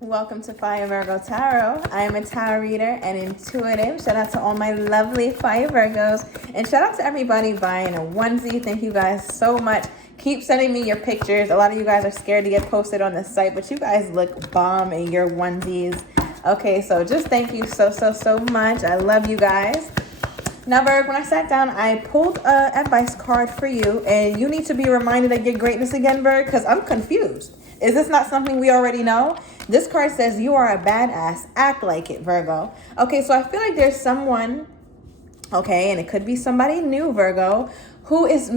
Welcome to Fire Virgo Tarot. I am a tarot reader and intuitive. Shout out to all my lovely Fire Virgos. And shout out to everybody buying a onesie. Thank you guys so much. Keep sending me your pictures. A lot of you guys are scared to get posted on the site, but you guys look bomb in your onesies. Okay, so just thank you so much. I love you guys. Now, Virg, when I sat down, I pulled an advice card for you, and you need to be reminded of your greatness again, Virg, because I'm confused. Is this not something we already know? This card says you are a badass. Act like it, Virgo. Okay, so I feel like there's someone, okay, and it could be somebody new, Virgo, who is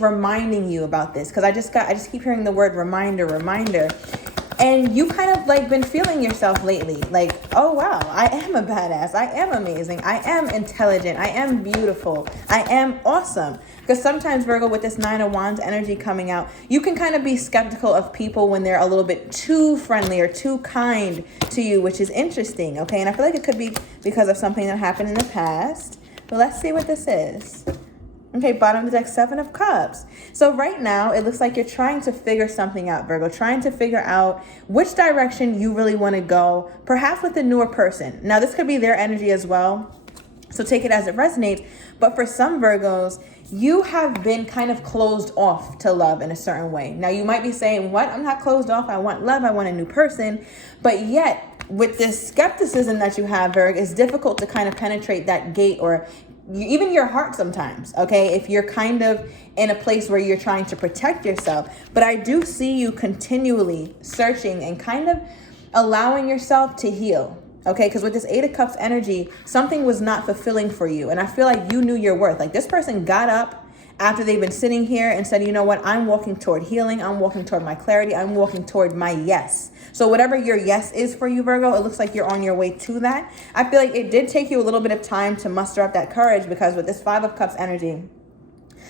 reminding you about this. Because I just keep hearing the word reminder. And you kind of like been feeling yourself lately. Like, oh wow, I am a badass. I am amazing. I am intelligent. I am beautiful. I am awesome. Because sometimes, Virgo, with this Nine of Wands energy coming out, you can kind of be skeptical of people when they're a little bit too friendly or too kind to you, which is interesting, okay? And I feel like it could be because of something that happened in the past. But let's see what this is. Okay, bottom of the deck, Seven of Cups. So right now, it looks like you're trying to figure something out, Virgo. Trying to figure out which direction you really want to go, perhaps with a newer person. Now, this could be their energy as well, so take it as it resonates. But for some Virgos, you have been kind of closed off to love in a certain way. Now, you might be saying, what? I'm not closed off. I want love. I want a new person. But yet, with this skepticism that you have, Virg, it's difficult to kind of penetrate that gate or even your heart sometimes, okay? If you're kind of in a place where you're trying to protect yourself. But I do see you continually searching and kind of allowing yourself to heal. Okay, because with this Eight of Cups energy, something was not fulfilling for you. And I feel like you knew your worth. Like this person got up after they've been sitting here and said, you know what, I'm walking toward healing. I'm walking toward my clarity. I'm walking toward my yes. So whatever your yes is for you, Virgo, it looks like you're on your way to that. I feel like it did take you a little bit of time to muster up that courage because with this Five of Cups energy,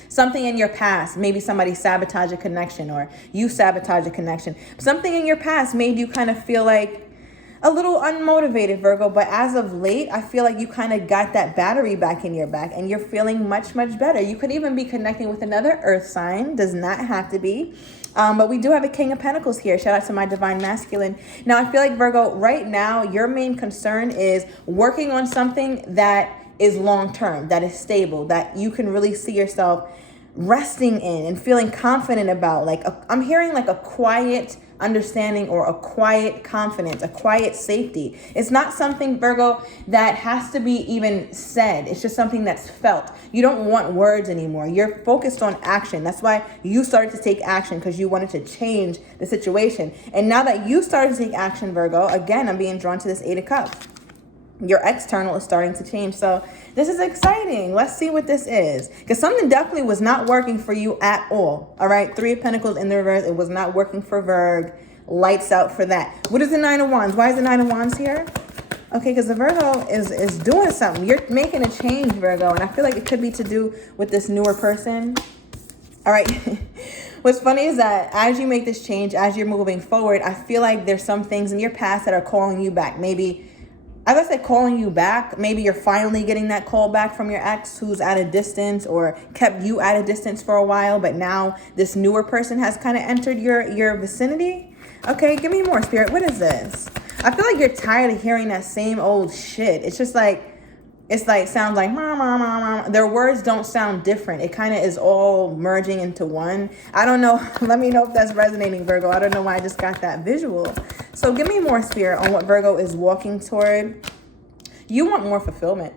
something in your past, maybe somebody sabotaged a connection or you sabotage a connection. Something in your past made you kind of feel like a little unmotivated, Virgo, but as of late, I feel like you kind of got that battery back in your back and you're feeling much better. You could even be connecting with another earth sign, does not have to be. But we do have a King of Pentacles here. Shout out to my divine masculine. Now, I feel like, Virgo, right now, your main concern is working on something that is long-term, that is stable, that you can really see yourself resting in and feeling confident about. Like, I'm hearing like a quiet understanding or a quiet confidence, a quiet safety. It's not something, Virgo, that has to be even said. It's just something that's felt. You don't want words anymore. You're focused on action. That's why you started to take action, because you wanted to change the situation. And now that you started to take action, Virgo, again, I'm being drawn to this Eight of Cups. Your external is starting to change. So this is exciting. Let's see what this is. Because something definitely was not working for you at all. All right. Three of Pentacles in the reverse. It was not working for Virg. Lights out for that. What is the Nine of Wands? Why is the Nine of Wands here? Okay, because the Virgo is doing something. You're making a change, Virgo. And I feel like it could be to do with this newer person. All right. What's funny is that as you make this change, as you're moving forward, I feel like there's some things in your past that are calling you back. Maybe, as I said, calling you back, maybe you're finally getting that call back from your ex who's at a distance or kept you at a distance for a while, but now this newer person has kind of entered your vicinity. Okay, give me more, Spirit. What is this? I feel like you're tired of hearing that same old shit. It's just like, sounds like mom. Their words don't sound different. It kind of is all merging into one. I don't know. Let me know if that's resonating, Virgo. I don't know why I just got that visual. So give me more, Spirit, on what Virgo is walking toward. You want more fulfillment.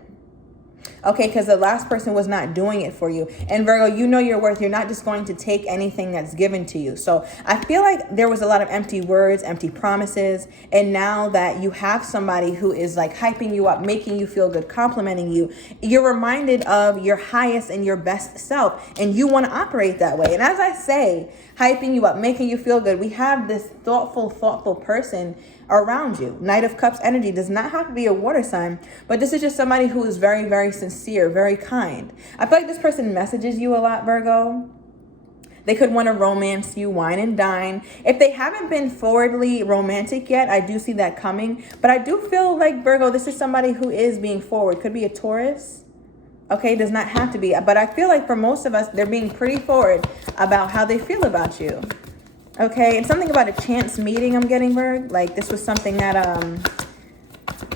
Okay, because the last person was not doing it for you. And Virgo, you know your worth. You're not just going to take anything that's given to you. So I feel like there was a lot of empty words, empty promises. And now that you have somebody who is like hyping you up, making you feel good, complimenting you, you're reminded of your highest and your best self. And you want to operate that way. And as I say, hyping you up, making you feel good, we have this thoughtful person around you. Knight of Cups energy does not have to be a water sign, but this is just somebody who is very sincere, very kind. I feel like this person messages you a lot, Virgo. They could want to romance you, wine and dine. If they haven't been forwardly romantic yet, I do see that coming. But I do feel like, Virgo, this is somebody who is being forward. Could be a Taurus. Okay, does not have to be. But I feel like for most of us, they're being pretty forward about how they feel about you. Okay, and something about a chance meeting I'm getting, Virg. Like this was something that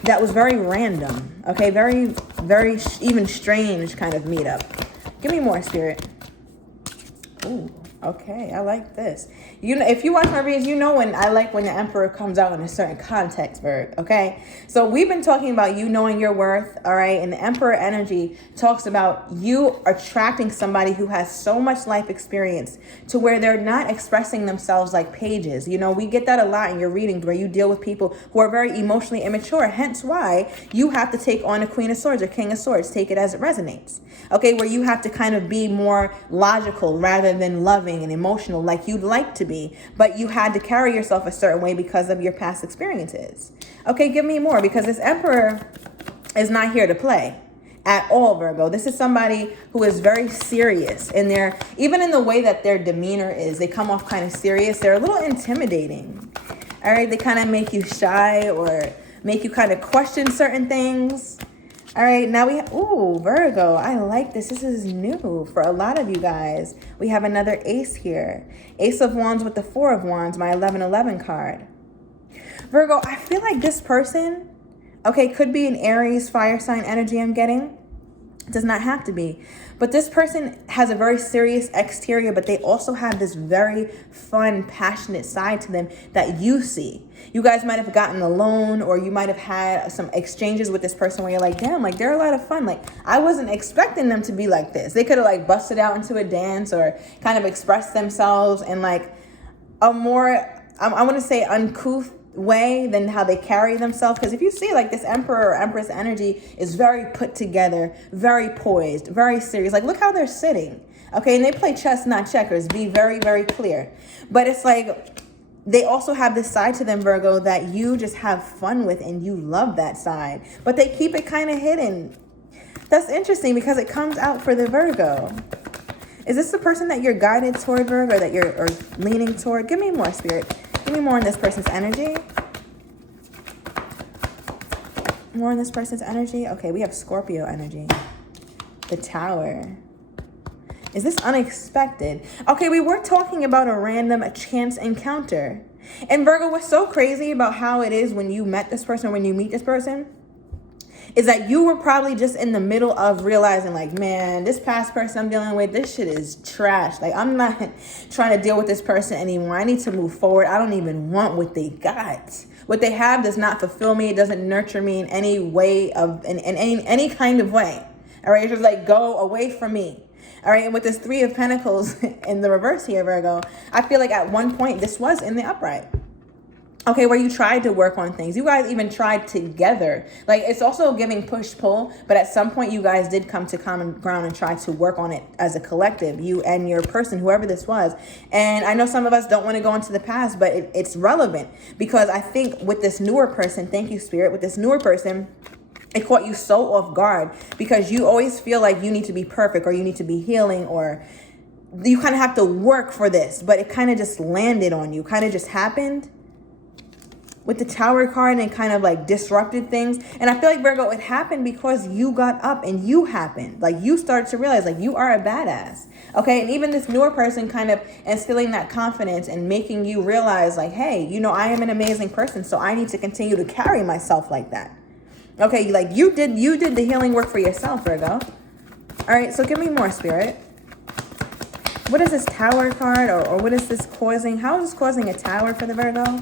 that was very random. Okay, very even strange kind of meetup. Give me more, Spirit. Ooh, okay, I like this. You know, if you watch my reads, you know when the Emperor comes out in a certain context, Virg, okay? So we've been talking about you knowing your worth, all right? And the Emperor energy talks about you attracting somebody who has so much life experience to where they're not expressing themselves like pages. You know, we get that a lot in your readings where you deal with people who are very emotionally immature, hence why you have to take on a Queen of Swords or King of Swords. Take it as it resonates, okay? Where you have to kind of be more logical rather than loving and emotional like you'd like to be, but you had to carry yourself a certain way because of your past experiences. Okay, give me more, because this Emperor is not here to play at all, Virgo. This is somebody who is very serious in their, even in the way that their demeanor is, they come off kind of serious. They're a little intimidating. All right, they kind of make you shy or make you kind of question certain things. All right, now we have, ooh, Virgo, I like this. This is new for a lot of you guys. We have another ace here. Ace of Wands with the Four of Wands, my 1111 card. Virgo, I feel like this person, okay, could be an Aries fire sign energy I'm getting. It does not have to be. But this person has a very serious exterior, but they also have this very fun, passionate side to them that you see. You guys might have gotten a loan, or you might have had some exchanges with this person where you're like, damn, like they're a lot of fun. Like I wasn't expecting them to be like this. They could have like busted out into a dance or kind of expressed themselves in like a more, I want to say uncouth way than how they carry themselves. Because if you see like this Emperor or Empress energy is very put together, very poised, very serious. Like look how they're sitting. Okay, and they play chess, not checkers. Be very, very clear. But it's like they also have this side to them, Virgo, that you just have fun with and you love that side. But they keep it kind of hidden. That's interesting because it comes out for the Virgo. Is this the person that you're guided toward, Virgo, or that you're leaning toward? Give me more, Spirit. Give me more on this person's energy. More on this person's energy. Okay, we have Scorpio energy. The Tower. Is this unexpected? Okay, we were talking about a chance encounter. And Virgo, what's so crazy about how it is when you met this person, when you meet this person, is that you were probably just in the middle of realizing like, man, this past person I'm dealing with, this shit is trash. Like, I'm not trying to deal with this person anymore. I need to move forward. I don't even want what they got. What they have does not fulfill me. It doesn't nurture me in any way in any kind of way. All right, it's just like, go away from me. All right, and with this Three of Pentacles in the reverse here, Virgo, I feel like at one point this was in the upright. Okay, where you tried to work on things. You guys even tried together. Like, it's also giving push-pull, but at some point you guys did come to common ground and try to work on it as a collective, you and your person, whoever this was. And I know some of us don't want to go into the past, but it's relevant because I think with this newer person, thank you, Spirit, with this newer person, it caught you so off guard because you always feel like you need to be perfect or you need to be healing or you kind of have to work for this, but it kind of just landed on you, kind of just happened with the Tower card and kind of like disrupted things. And I feel like, Virgo, it happened because you got up and you happened. Like you started to realize like you are a badass. Okay, and even this newer person kind of instilling that confidence and making you realize like, hey, you know, I am an amazing person, so I need to continue to carry myself like that. Okay, like you did the healing work for yourself, Virgo. All right, so give me more, Spirit. What is this Tower card or what is this causing? How is this causing a Tower for the Virgo?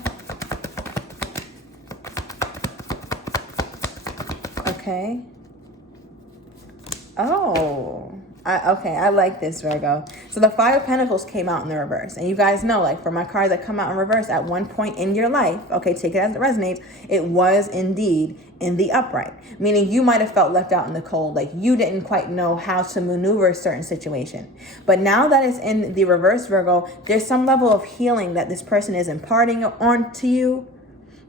Okay. Oh, okay. I like this, Virgo. So the Five of Pentacles came out in the reverse. And you guys know, like for my cards that come out in reverse at one point in your life, okay, take it as it resonates, it was indeed in the upright. Meaning you might have felt left out in the cold. Like you didn't quite know how to maneuver a certain situation. But now that it's in the reverse, Virgo, there's some level of healing that this person is imparting onto you.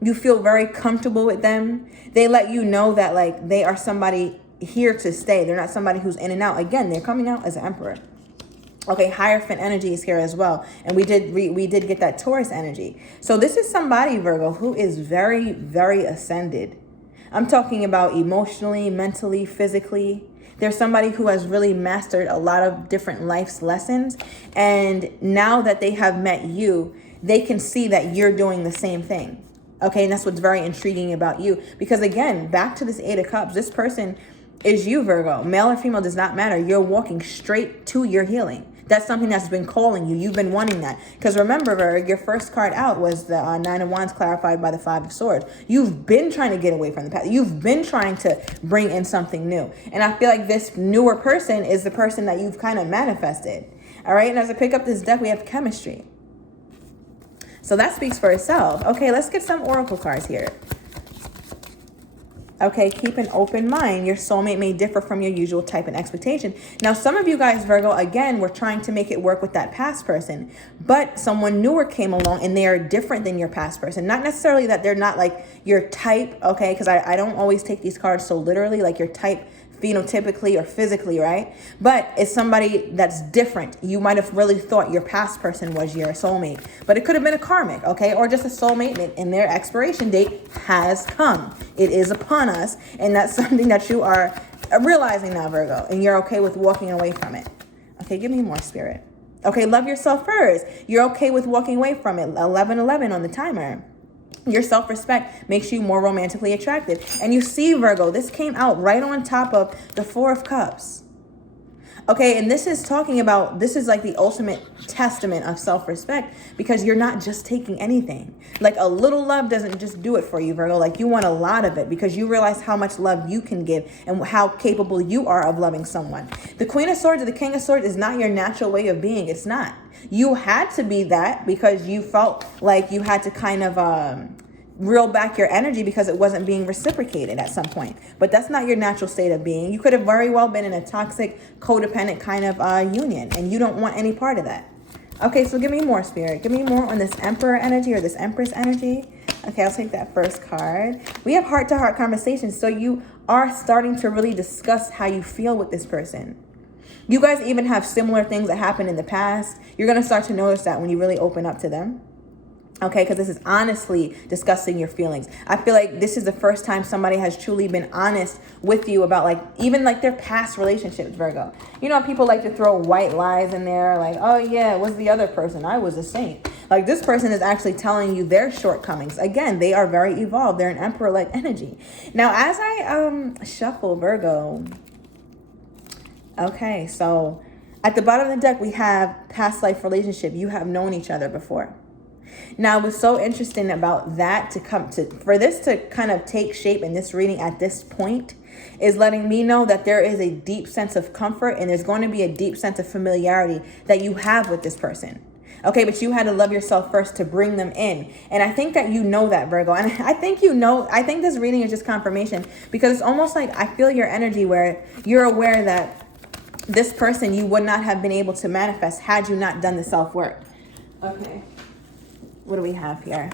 You feel very comfortable with them. They let you know that like they are somebody here to stay. They're not somebody who's in and out. Again, they're coming out as an Emperor. Okay, Hierophant energy is here as well. And we did get that Taurus energy. So this is somebody, Virgo, who is very, very ascended. I'm talking about emotionally, mentally, physically. There's somebody who has really mastered a lot of different life's lessons. And now that they have met you, they can see that you're doing the same thing. Okay, and that's what's very intriguing about you. Because again, back to this 8 of Cups, this person is you, Virgo. Male or female does not matter. You're walking straight to your healing. That's something that's been calling you. You've been wanting that. Because remember, Virgo, your first card out was the 9 of Wands clarified by the 5 of Swords. You've been trying to get away from the past. You've been trying to bring in something new. And I feel like this newer person is the person that you've kind of manifested. All right, and as I pick up this deck, we have chemistry. So that speaks for itself. Okay, let's get some oracle cards here. Okay, keep an open mind. Your soulmate may differ from your usual type and expectation. Now, some of you guys, Virgo, again, were trying to make it work with that past person, but someone newer came along and they are different than your past person. Not necessarily that they're not like your type, okay, because I don't always take these cards so literally, like your type phenotypically or physically, right? But it's somebody that's different. You might have really thought your past person was your soulmate, but it could have been a karmic, okay? Or just a soulmate, and their expiration date has come. It is upon us, and that's something that you are realizing now, Virgo, and you're okay with walking away from it. Okay, give me more, Spirit. Okay, love yourself first. You're okay with walking away from it. 11:11 on the timer. Your self-respect makes you more romantically attractive. And you see, Virgo, this came out right on top of the 4 of Cups. Okay, and this is talking about, this is like the ultimate testament of self-respect, because you're not just taking anything. Like a little love doesn't just do it for you, Virgo. Like you want a lot of it, because you realize how much love you can give and how capable you are of loving someone. The Queen of Swords or the King of Swords is not your natural way of being. It's not. You had to be that because you felt like you had to kind of reel back your energy because it wasn't being reciprocated at some point. But that's not your natural state of being. You could have very well been in a toxic, codependent kind of union, and you don't want any part of that. Okay, so give me more, Spirit. Give me more on this Emperor energy or this Empress energy. Okay, I'll take that first card. We have heart-to-heart conversations, so you are starting to really discuss how you feel with this person. You guys even have similar things that happened in the past. You're going to start to notice that when you really open up to them. Okay, because this is honestly discussing your feelings. I feel like this is the first time somebody has truly been honest with you about like, even like their past relationships, Virgo. You know, people like to throw white lies in there. Like, oh yeah, it was the other person. I was a saint. Like this person is actually telling you their shortcomings. Again, they are very evolved. They're an emperor-like energy. Now, as I shuffle, Virgo. Okay, so at the bottom of the deck, we have past life relationship. You have known each other before. Now, what's so interesting about that for this to kind of take shape in this reading at this point is letting me know that there is a deep sense of comfort and there's going to be a deep sense of familiarity that you have with this person. Okay, but you had to love yourself first to bring them in. And I think that you know that, Virgo. And I think this reading is just confirmation, because it's almost like I feel your energy where you're aware that this person you would not have been able to manifest had you not done the self-work. Okay. What do we have here?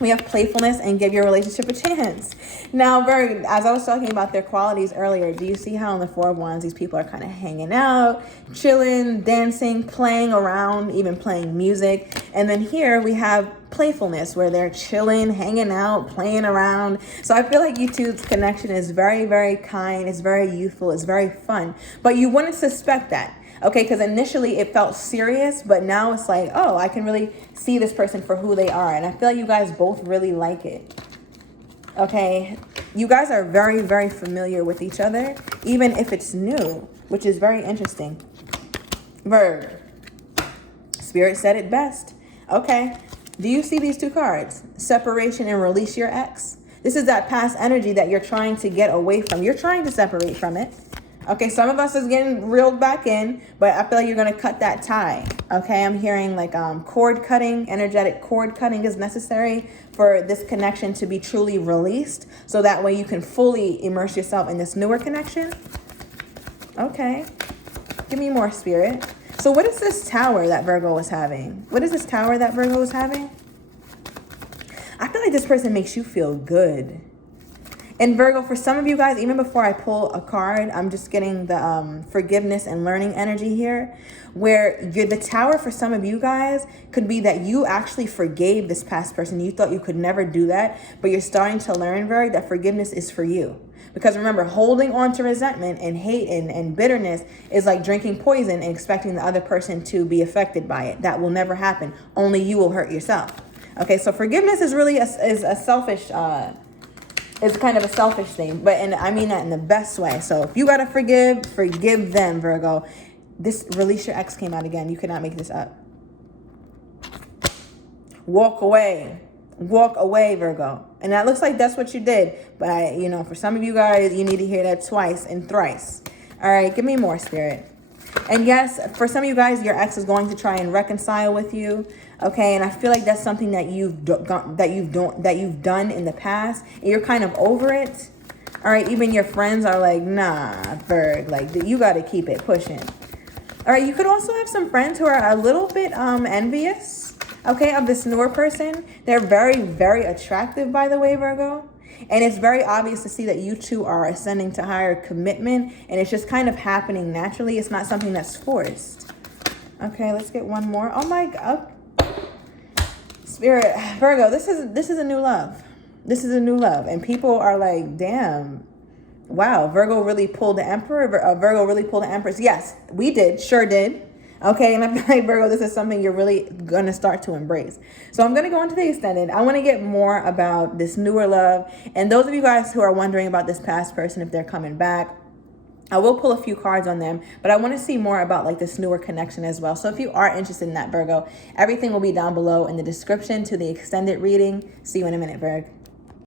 We have playfulness and give your relationship a chance. Now, as I was talking about their qualities earlier, do you see how on the 4 of Wands, these people are kind of hanging out, chilling, dancing, playing around, even playing music. And then here we have playfulness where they're chilling, hanging out, playing around. So I feel like you two's connection is very, very kind. It's very youthful. It's very fun. But you wouldn't suspect that. Okay, because initially it felt serious, but now it's like, oh, I can really see this person for who they are. And I feel like you guys both really like it. Okay, you guys are very, very familiar with each other, even if it's new, which is very interesting. Virgo, Spirit said it best. Okay, do you see these 2 cards? Separation and release your ex. This is that past energy that you're trying to get away from. You're trying to separate from it. Okay, some of us is getting reeled back in, but I feel like you're going to cut that tie. Okay, I'm hearing like cord cutting, energetic cord cutting is necessary for this connection to be truly released. So that way you can fully immerse yourself in this newer connection. Okay, give me more, Spirit. So what is this tower that Virgo is having? What is this tower that Virgo is having? I feel like this person makes you feel good. And Virgo, for some of you guys, even before I pull a card, I'm just getting the forgiveness and learning energy here, where the Tower for some of you guys could be that you actually forgave this past person. You thought you could never do that, but you're starting to learn, Virgo, that forgiveness is for you. Because remember, holding on to resentment and hate and bitterness is like drinking poison and expecting the other person to be affected by it. That will never happen. Only you will hurt yourself. Okay, so forgiveness is really a selfish it's kind of a selfish thing, and I mean that in the best way. So if you gotta forgive them, Virgo. This release your ex came out again. You cannot make this up. Walk away, Virgo. And that looks like that's what you did. But for some of you guys, you need to hear that twice and thrice. All right, give me more, Spirit. And yes, for some of you guys, your ex is going to try and reconcile with you. Okay, and I feel like that's something that you've done in the past, and you're kind of over it. All right, even your friends are like, nah, Virg, like you got to keep it pushing. All right, you could also have some friends who are a little bit envious, okay, of this newer person. They're very, very attractive, by the way, Virgo. And it's very obvious to see that you two are ascending to higher commitment, and it's just kind of happening naturally. It's not something that's forced. Okay, let's get one more. Oh my God. Spirit, Virgo, this is a new love. This is a new love. And people are like, damn, wow, Virgo really pulled the Emperor. Virgo really pulled the Empress. Yes, we did. Sure did. Okay, and I feel like, Virgo, this is something you're really going to start to embrace. So I'm going to go into the extended. I want to get more about this newer love. And those of you guys who are wondering about this past person, if they're coming back, I will pull a few cards on them, but I want to see more about like this newer connection as well. So if you are interested in that, Virgo, everything will be down below in the description to the extended reading. See you in a minute, Virg.